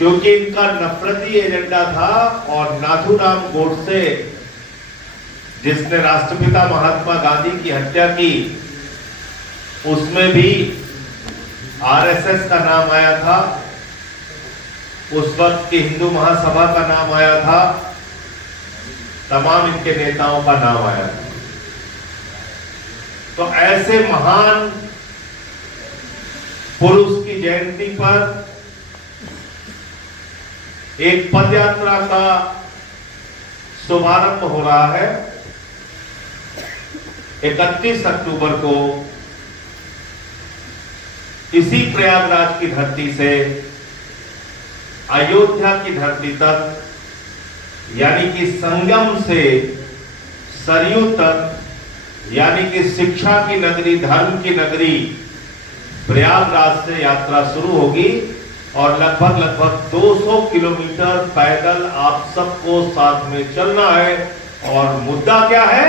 क्योंकि इनका नफरती एजेंडा था। और नाथूराम गोडसे जिसने राष्ट्रपिता महात्मा गांधी की हत्या की, उसमें भी आरएसएस का नाम आया था, उस वक्त की हिंदू महासभा का नाम आया था, तमाम इनके नेताओं का नाम आया था। तो ऐसे महान पुरुष की जयंती पर एक पदयात्रा का शुभारंभ हो रहा है। 31 अक्टूबर को इसी प्रयागराज की धरती से अयोध्या की धरती तक, यानी कि संगम से सरयू तक, यानी कि शिक्षा की नगरी, धर्म की नगरी प्रयागराज से यात्रा शुरू होगी। और लगभग 200 किलोमीटर पैदल आप सबको साथ में चलना है। और मुद्दा क्या है?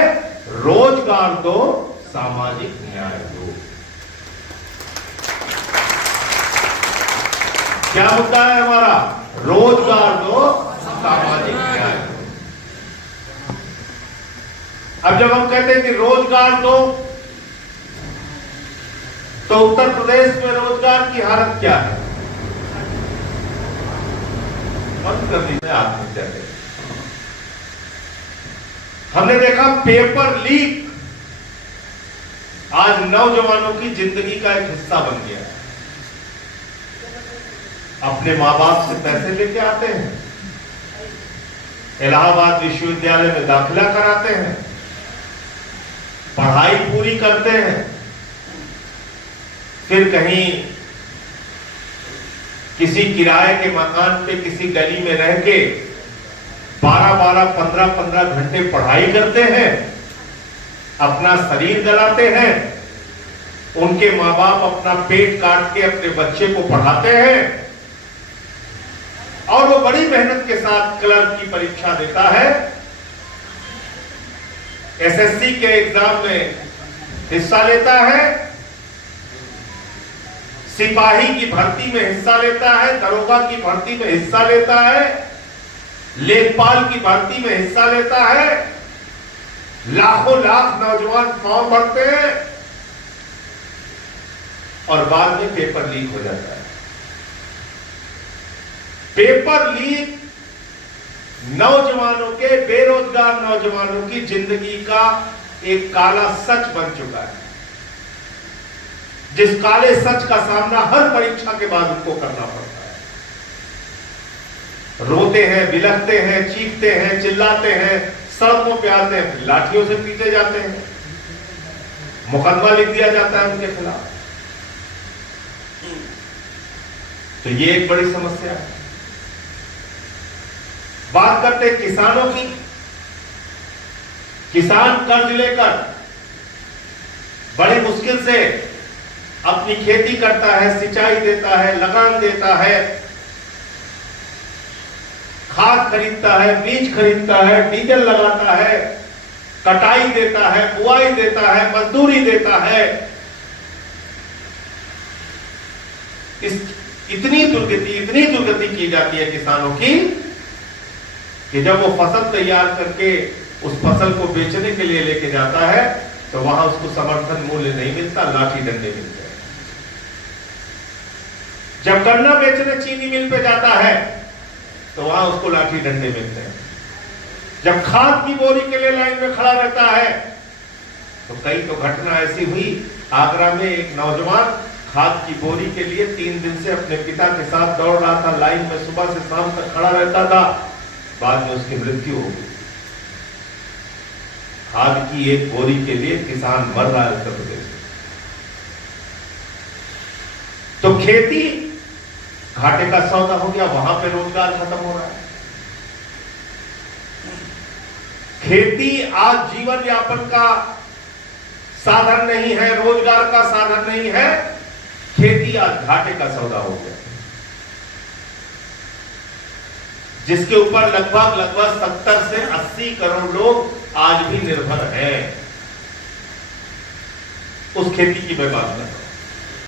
रोजगार दो, सामाजिक न्याय दो। क्या मुद्दा है हमारा? रोजगार दो, सामाजिक न्याय दो। अब जब हम कहते हैं कि रोजगार दो, तो उत्तर प्रदेश में रोजगार की हालत क्या है? बंद कर दी आत्महत्या से। हमने देखा पेपर लीक आज नौजवानों की जिंदगी का एक हिस्सा बन गया। अपने मां बाप से पैसे लेके आते हैं, इलाहाबाद विश्वविद्यालय में दाखिला कराते हैं, पढ़ाई पूरी करते हैं, फिर कहीं किसी किराए के मकान पे किसी गली में रह के 12-12, 15-15 घंटे पढ़ाई करते हैं, अपना शरीर गलाते हैं, उनके मां बाप अपना पेट काट के अपने बच्चे को पढ़ाते हैं, और वो बड़ी मेहनत के साथ क्लर्क की परीक्षा देता है, एसएससी के एग्जाम में हिस्सा लेता है, सिपाही की भर्ती में हिस्सा लेता है, दरोगा की भर्ती में हिस्सा लेता है, लेखपाल की भर्ती में हिस्सा लेता है। लाखों लाख नौजवान फॉर्म भरते हैं और बाद में पेपर लीक हो जाता है। पेपर लीक नौजवानों के, बेरोजगार नौजवानों की जिंदगी का एक काला सच बन चुका है, जिस काले सच का सामना हर परीक्षा के बाद उनको करना पड़ता है। रोते हैं, बिलखते हैं, चीखते हैं, चिल्लाते हैं, सड़कों पे आते हैं, लाठियों से पीटे जाते हैं, मुकदमा लिख दिया जाता है उनके खिलाफ। तो ये एक बड़ी समस्या है। बात करते हैं किसानों की। किसान कर्ज लेकर बड़ी मुश्किल से अपनी खेती करता है, सिंचाई देता है, लगान देता है, खाद खरीदता है, बीज खरीदता है, डीजल लगाता है, कटाई देता है, बुआई देता है, मजदूरी देता है। इतनी दुर्गति की जाती है किसानों की कि जब वो फसल तैयार करके उस फसल को बेचने के लिए लेके जाता है तो वहां उसको समर्थन मूल्य नहीं मिलता, लाठी डंडे मिलते हैं। जब गन्ना बेचने चीनी मिल पे जाता है तो वहां उसको लाठी डंडे मिलते हैं। जब खाद की बोरी के लिए लाइन में खड़ा रहता है तो कई तो घटना ऐसी हुई, आगरा में एक नौजवान खाद की बोरी के लिए 3 दिन से अपने पिता के साथ दौड़ रहा था, लाइन में सुबह से शाम तक खड़ा रहता था, बाद में उसकी मृत्यु हो गई। खाद की एक बोरी के लिए किसान मर रहा है उत्तर प्रदेश में। तो खेती घाटे का सौदा हो गया, वहां पे रोजगार खत्म हो रहा है। खेती आज जीवन यापन का साधन नहीं है, रोजगार का साधन नहीं है। खेती आज घाटे का सौदा हो गया, जिसके ऊपर लगभग 70 से 80 करोड़ लोग आज भी निर्भर हैं। उस खेती की मैं बात कर रहा हूं।